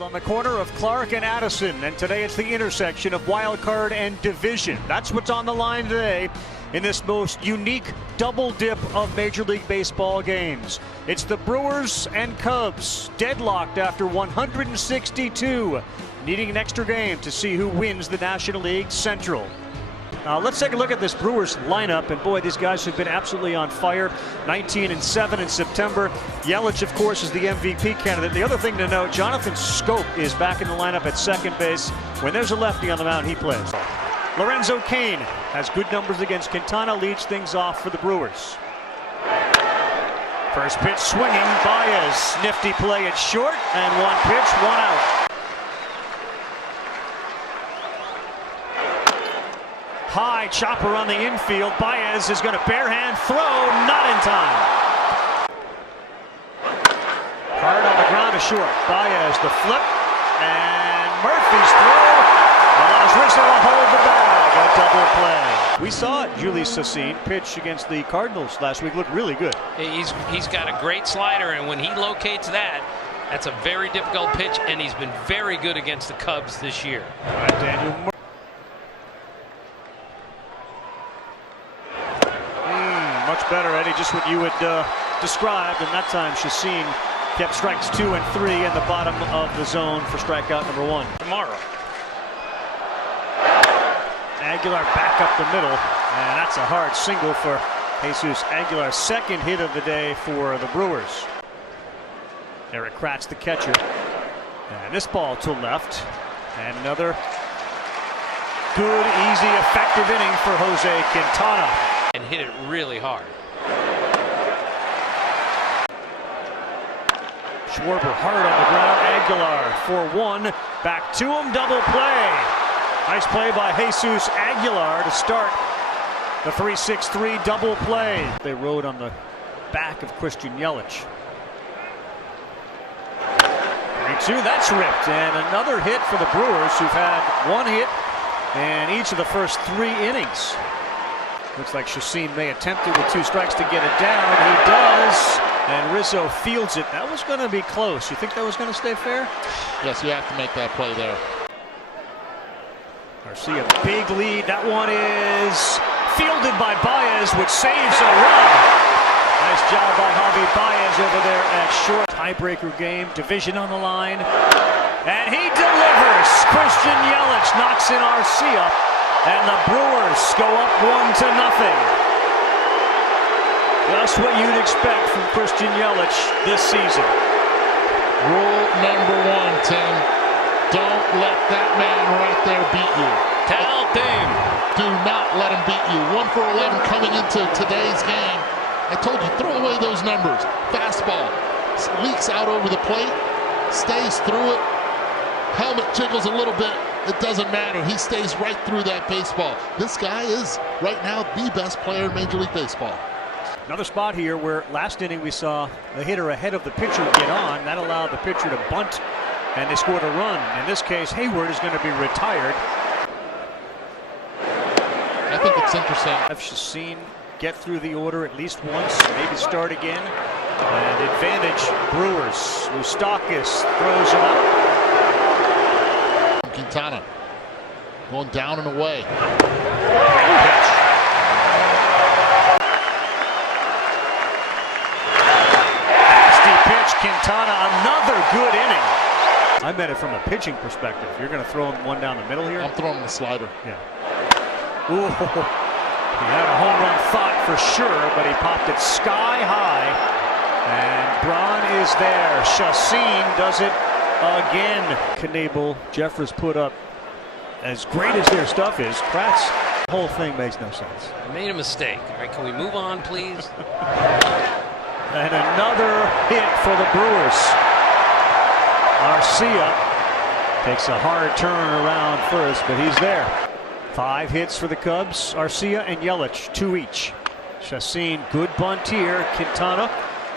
On the corner of Clark and Addison, and today it's the intersection of wild card and division. That's what's on the line today in this most unique double dip of Major League Baseball games. It's the Brewers and Cubs deadlocked after 162, needing an extra game to see who wins the National League Central. Let's take a look at this Brewers lineup, and boy, these guys have been absolutely on fire. 19-7 in September. Yelich, of course, is the MVP candidate. The other thing to note, Jonathan Schoop is back in the lineup at second base. When there's a lefty on the mound, he plays. Lorenzo Cain has good numbers against Quintana, leads things off for the Brewers. First pitch swinging, Baez. Nifty play at short, and one pitch, one out. High chopper on the infield. Baez is going to barehand throw, not in time. Hard on the ground to short. Baez the flip, and Murphy's throw allows Rizzo to hold the bag. A double play. We saw Jhoulys Chacin pitch against the Cardinals last week. Looked really good. He's got a great slider, and when he locates that, that's a very difficult pitch, and he's been very good against the Cubs this year. All right, Daniel. Much better, Eddie, just what you had described, and that time Chacin kept strikes 2 and 3 in the bottom of the zone for strikeout number 1. Tomorrow. Aguilar back up the middle, and that's a hard single for Jesus Aguilar. Second hit of the day for the Brewers. Eric Kratz, the catcher. And this ball to left, and another good, easy, effective inning for Jose Quintana. And hit it really hard. Schwarber hard on the ground. Aguilar for 1. Back to him. Double play. Nice play by Jesus Aguilar to start the 3-6-3 double play. They rode on the back of Christian Yelich. 3-2. That's ripped. And another hit for the Brewers, who've had 1 hit in each of the first 3 innings. Looks like Chacin may attempt it with 2 strikes to get it down. He does, and Rizzo fields it. That was going to be close. You think that was going to stay fair? Yes, you have to make that play there. Garcia, big lead. That one is fielded by Baez, which saves a run. Nice job by Javi Baez over there at short. Tiebreaker game, division on the line. And he delivers. Christian Yelich knocks in Garcia. And the Brewers go up 1-0. Just what you'd expect from Christian Yelich this season. Rule number 1, Tim. Don't let that man right there beat you. Tell Tim. Do not let him beat you. 1 for 11 coming into today's game. I told you, throw away those numbers. Fastball leaks out over the plate, stays through it. Helmet jiggles a little bit. It doesn't matter. He stays right through that baseball. This guy is, right now, the best player in Major League Baseball. Another spot here where last inning we saw the hitter ahead of the pitcher get on. That allowed the pitcher to bunt, and they scored a run. In this case, Hayward is going to be retired. I think it's interesting. Have Chacin get through the order at least once, maybe start again. And advantage Brewers. Moustakis throws him out. Quintana going down and away. Nasty pitch, Quintana, another good inning. I meant it from a pitching perspective. You're going to throw one down the middle here? I'm throwing the slider. Yeah. Ooh, he had a home run thought for sure, but he popped it sky high. And Braun is there. Chacin does it again. Knebel, Jeffers put up, as great as their stuff is, Kratz, the whole thing makes no sense. I made a mistake. All right, can we move on, please? And another hit for the Brewers. Garcia takes a hard turn around first, but he's there. 5 hits for the Cubs. Garcia and Yelich, 2 each. Chacin, good bunt here. Quintana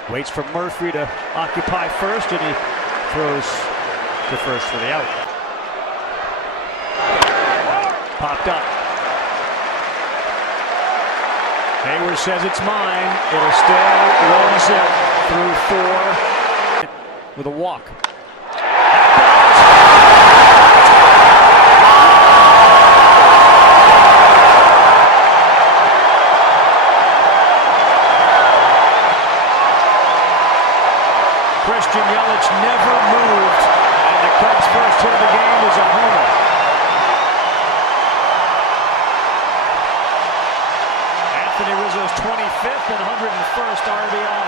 waits for Murphy to occupy first, and he throws to first for the out. Popped up. Hayward says it's mine. It'll stay. Rolls it through 4 with a walk. That ball is hit of the game is a homer. Anthony Rizzo's 25th and 101st RBI.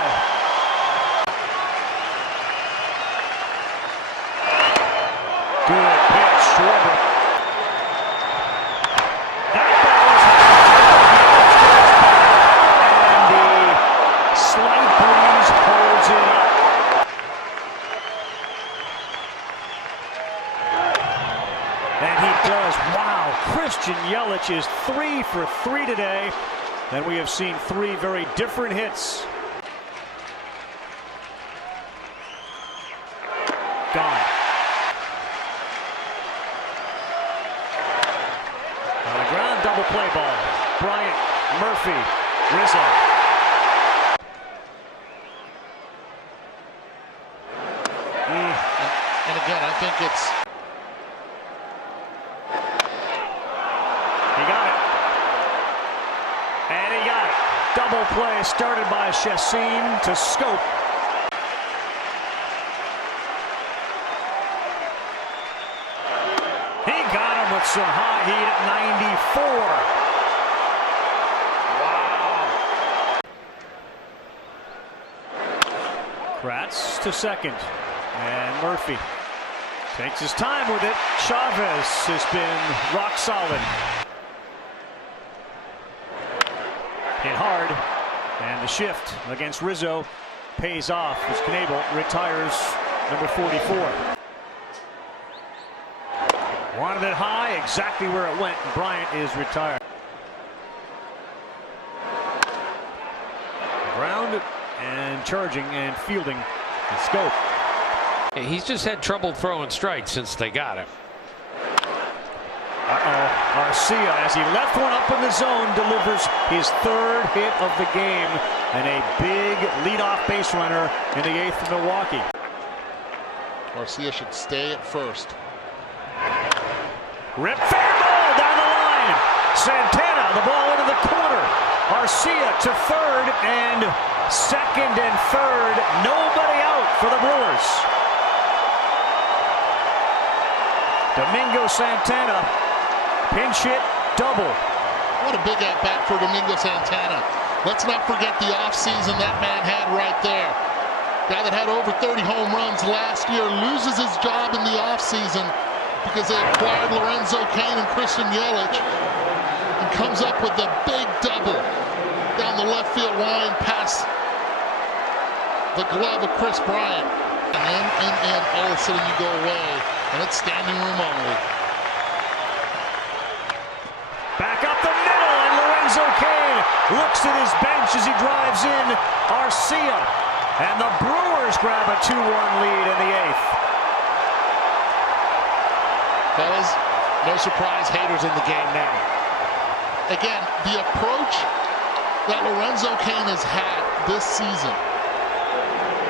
Good pitch, Schwarber. That ball is and the slight breeze holds it up. And he does. Wow, Christian Yelich is 3 for 3 today. And we have seen 3 very different hits. Gone. On the ground, double play ball. Bryant, Murphy, Rizzo. And again, I think it's... He got it. And he got it. Double play started by Chacin to Scope. He got him with some high heat at 94. Wow. Kratz to second. And Murphy takes his time with it. Chavez has been rock solid. Hit hard, and the shift against Rizzo pays off as Knebel retires number 44. Wanted it high, exactly where it went, and Bryant is retired. Ground and charging and fielding the Scope. He's just had trouble throwing strikes since they got him. Garcia, as he left one up in the zone, delivers his 3rd hit of the game, and a big leadoff base runner in the 8th of Milwaukee. Garcia should stay at first. Rip fair ball down the line. Santana, the ball into the corner. Garcia to 3rd and 2nd and 3rd. Nobody out for the Brewers. Domingo Santana, pinch hit, double. What a big at-bat for Domingo Santana. Let's not forget the offseason that man had right there. Guy that had over 30 home runs last year loses his job in the offseason because they acquired Lorenzo Cain and Christian Yelich, and comes up with a big double down the left field line past the glove of Chris Bryant. And all of a sudden you go away, and it's standing room only. Back up the middle, and Lorenzo Cain looks at his bench as he drives in Garcia. And the Brewers grab a 2-1 lead in the 8th. Fellas, no surprise, haters in the game now. Again, the approach that Lorenzo Cain has had this season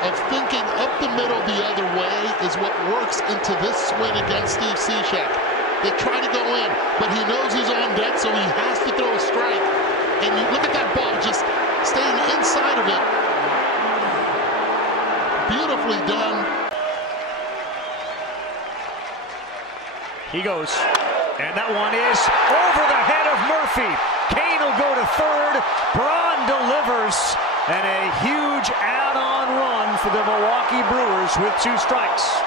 of thinking up the middle the other way is what works into this swing against Steve Cishek. They try to go in, but he knows he's on deck, so he has to throw a strike. And you look at that ball just staying inside of it. Beautifully done. He goes, and that one is over the head of Murphy. Cain will go to 3rd. Braun delivers, and a huge add-on run for the Milwaukee Brewers with 2 strikes.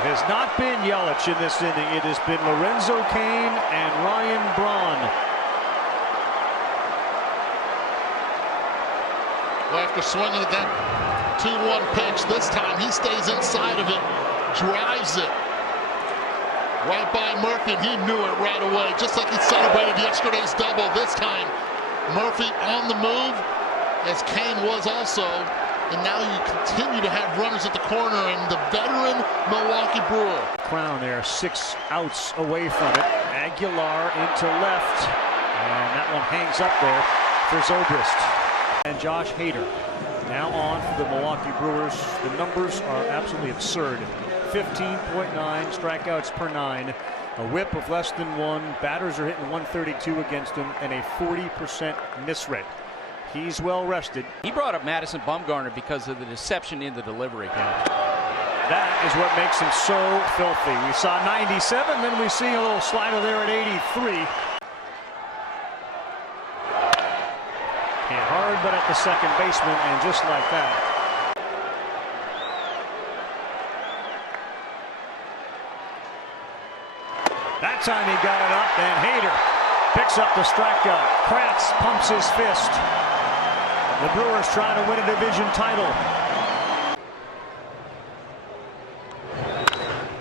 It has not been Yelich in this inning. It has been Lorenzo Cain and Ryan Braun. Well, after swinging at that 2-1 pitch, this time he stays inside of it, drives it right by Murphy, and he knew it right away, just like he celebrated yesterday's double. This time, Murphy on the move, as Cain was also. And now you continue to have runners at the corner, and the veteran Milwaukee Brewer. Crown there, 6 outs away from it. Aguilar into left, and that one hangs up there for Zobrist. And Josh Hader now on for the Milwaukee Brewers. The numbers are absolutely absurd. 15.9 strikeouts per 9, a whip of less than 1. Batters are hitting 132 against him, and a 40% miss rate. he's well rested. He brought up Madison Bumgarner because of the deception in the delivery. That is what makes him so filthy. We saw 97, then we see a little slider there at 83. Hit hard, but at the second baseman, and just like that. That time he got it up, and Hader picks up the strikeout. Kratz pumps his fist. The Brewers trying to win a division title.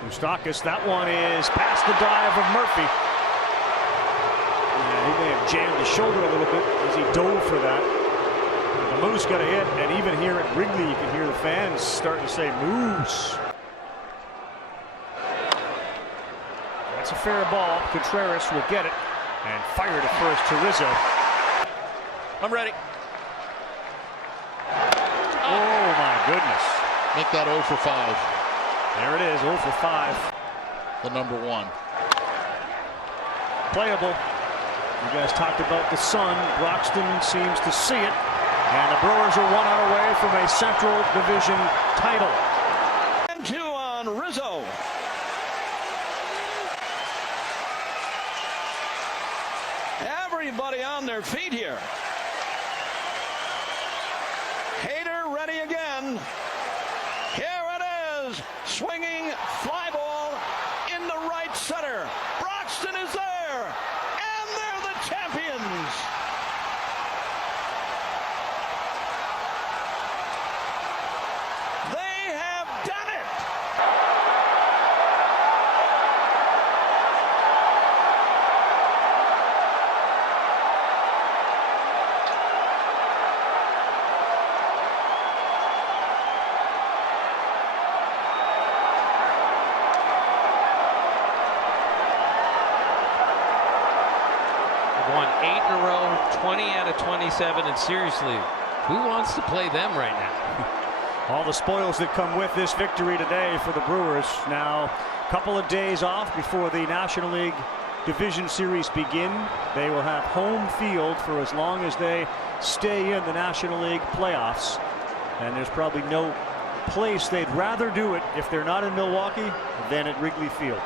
Moustakas, that one is past the dive of Murphy. And he may have jammed his shoulder a little bit as he dove for that. But the Moose got a hit, and even here at Wrigley, you can hear the fans starting to say Moose. That's a fair ball. Contreras will get it and fire to first to Rizzo. I'm ready. Oh my goodness. Make that 0 for 5. There it is, 0 for 5. The number 1. Playable. You guys talked about the sun. Broxton seems to see it. And the Brewers are 1 out away from a Central Division title. And 2 on Rizzo. Everybody on their feet here. Hader ready again. Here it is. Swinging fly ball in the right center. Broxton is there. And they're the champions. They have done it. Won 8 in a row, 20 out of 27, and seriously, who wants to play them right now? All the spoils that come with this victory today for the Brewers. Now, a couple of days off before the National League Division Series begin. They will have home field for as long as they stay in the National League playoffs. And there's probably no place they'd rather do it if they're not in Milwaukee than at Wrigley Field.